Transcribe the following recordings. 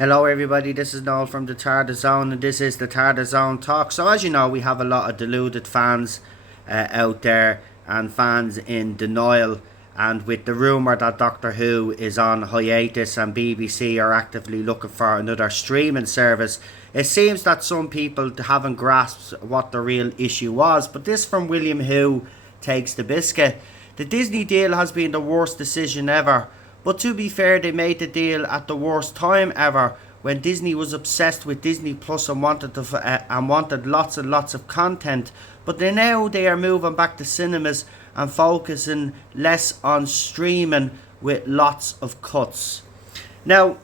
Hello everybody, this is Noel from the Tarda Zone and this is the Tarda Zone Talk. So as you know, we have a lot of deluded fans out there and fans in denial, and with the rumour that Doctor Who is on hiatus and BBC are actively looking for another streaming service, it seems that some people haven't grasped what the real issue was. But this from WilliamWho takes the biscuit. The Disney deal has been the worst decision ever. But to be fair, they made the deal at the worst time ever, when Disney was obsessed with Disney Plus and wanted lots and lots of content. But now they are moving back to cinemas and focusing less on streaming with lots of cuts. Now,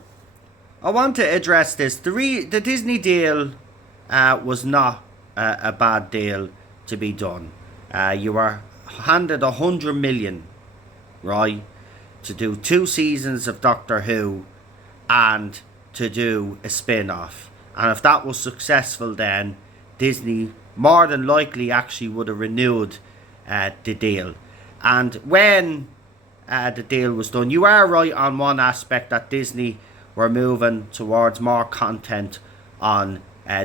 I want to address this. The Disney deal was not a bad deal to be done. You were handed 100 million, right, to do 2 seasons of Doctor Who and to do a spin-off. And if that was successful, then Disney more than likely actually would have renewed the deal. And when the deal was done, you are right on one aspect, that Disney were moving towards more content on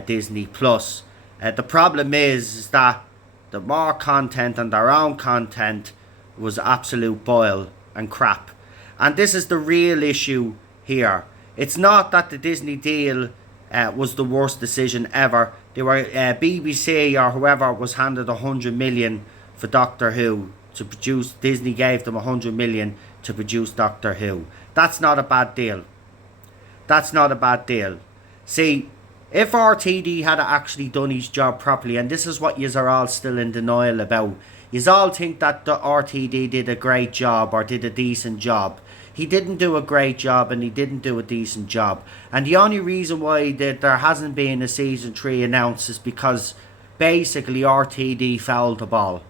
Disney Plus. The problem is that the more content and their own content was absolute boil and crap. And this is the real issue here. It's not that the Disney deal was the worst decision ever. They were BBC or whoever was handed 100 million for Doctor Who to produce. Disney gave them 100 million to produce Doctor Who. That's not a bad deal. That's not a bad deal. See, if RTD had actually done his job properly, and this is what yous are all still in denial about, yous all think that the RTD did a great job or did a decent job. He didn't do a great job and he didn't do a decent job. And the only reason why there hasn't been a season 3 announced is because basically RTD fouled the ball,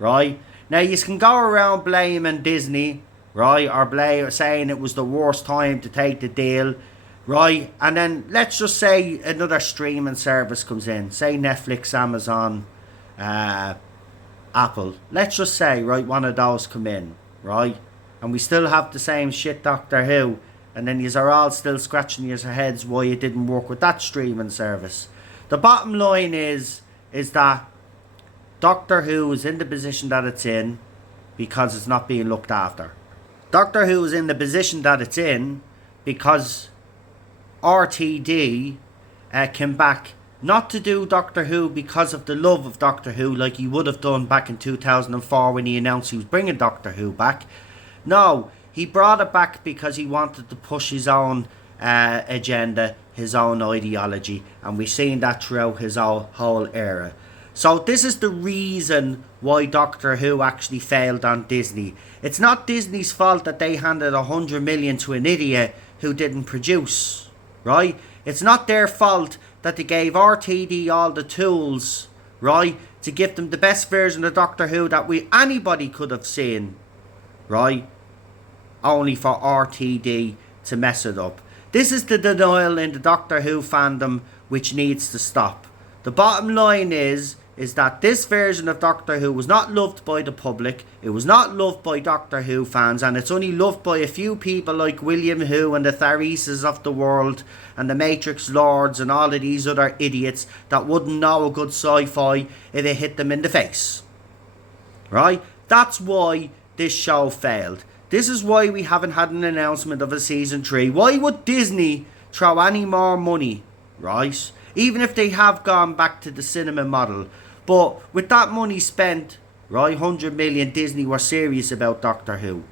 right? Now, you can go around blaming Disney, right, or saying it was the worst time to take the deal, right? And then let's just say another streaming service comes in, say Netflix, Amazon, Apple. Let's just say, right, one of those come in, right? And we still have the same shit Doctor Who, and then yous are all still scratching your heads why it didn't work with that streaming service. The bottom line is that Doctor Who is in the position that it's in because it's not being looked after. Doctor Who is in the position that it's in because RTD came back not to do Doctor Who because of the love of Doctor Who like he would have done back in 2004 when he announced he was bringing Doctor Who back. No, he brought it back because he wanted to push his own agenda, his own ideology, and we've seen that throughout his whole era. So this is the reason why Doctor Who actually failed on Disney. It's not Disney's fault that they handed 100 million to an idiot who didn't produce, right? It's not their fault that they gave RTD all the tools, right, to give them the best version of Doctor Who that anybody could have seen, right, only for RTD to mess it up. This is the denial in the Doctor Who fandom which needs to stop. The bottom line is that this version of Doctor Who was not loved by the public. It was not loved by Doctor Who fans, and it's only loved by a few people like WilliamWho and the Tharises of the world and the Matrix Lords and all of these other idiots that wouldn't know a good sci-fi if it hit them in the face, right? That's why this show failed. This is why we haven't had an announcement of a season 3. Why would Disney throw any more money, right? Even if they have gone back to the cinema model. But with that money spent, right, 100 million, Disney were serious about Doctor Who,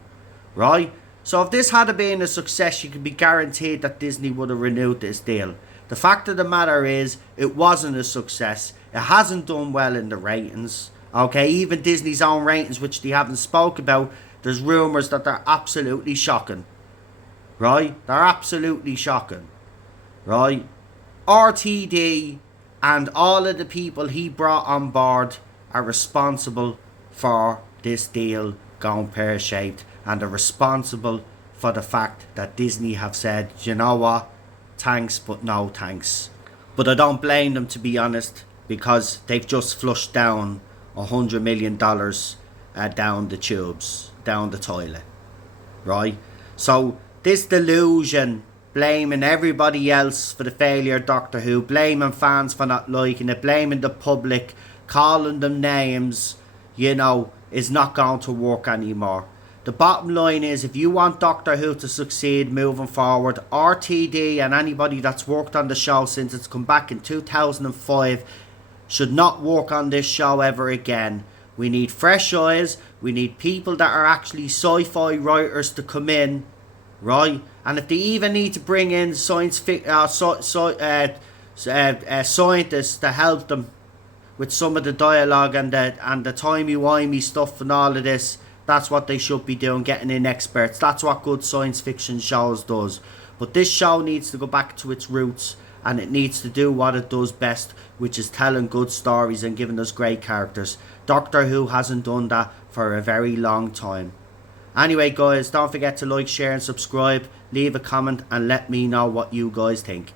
right? So if this had been a success, you can be guaranteed that Disney would have renewed this deal. The fact of the matter is, it wasn't a success. It hasn't done well in the ratings. Okay, even Disney's own ratings, which they haven't spoke about, there's rumours that they're absolutely shocking. Right? They're absolutely shocking. Right? RTD and all of the people he brought on board are responsible for this deal going pear-shaped, and are responsible for the fact that Disney have said, you know what, thanks but no thanks. But I don't blame them, to be honest, because they've just flushed down $100 million down the tubes, down the toilet, right? So this delusion blaming everybody else for the failure of Doctor Who, blaming fans for not liking it, blaming the public, calling them names, you know, is not going to work anymore. The bottom line is, if you want Doctor Who to succeed moving forward, RTD and anybody that's worked on the show since it's come back in 2005 should not work on this show ever again. We need fresh eyes. We need people that are actually sci-fi writers to come in, right? And if they even need to bring in scientists to help them with some of the dialogue and the timey-wimey stuff and all of this, that's what they should be doing, getting in experts. That's what good science fiction shows does. But this show needs to go back to its roots, and it needs to do what it does best, which is telling good stories and giving us great characters. Doctor Who hasn't done that for a very long time. Anyway guys, don't forget to like, share and subscribe. Leave a comment and let me know what you guys think.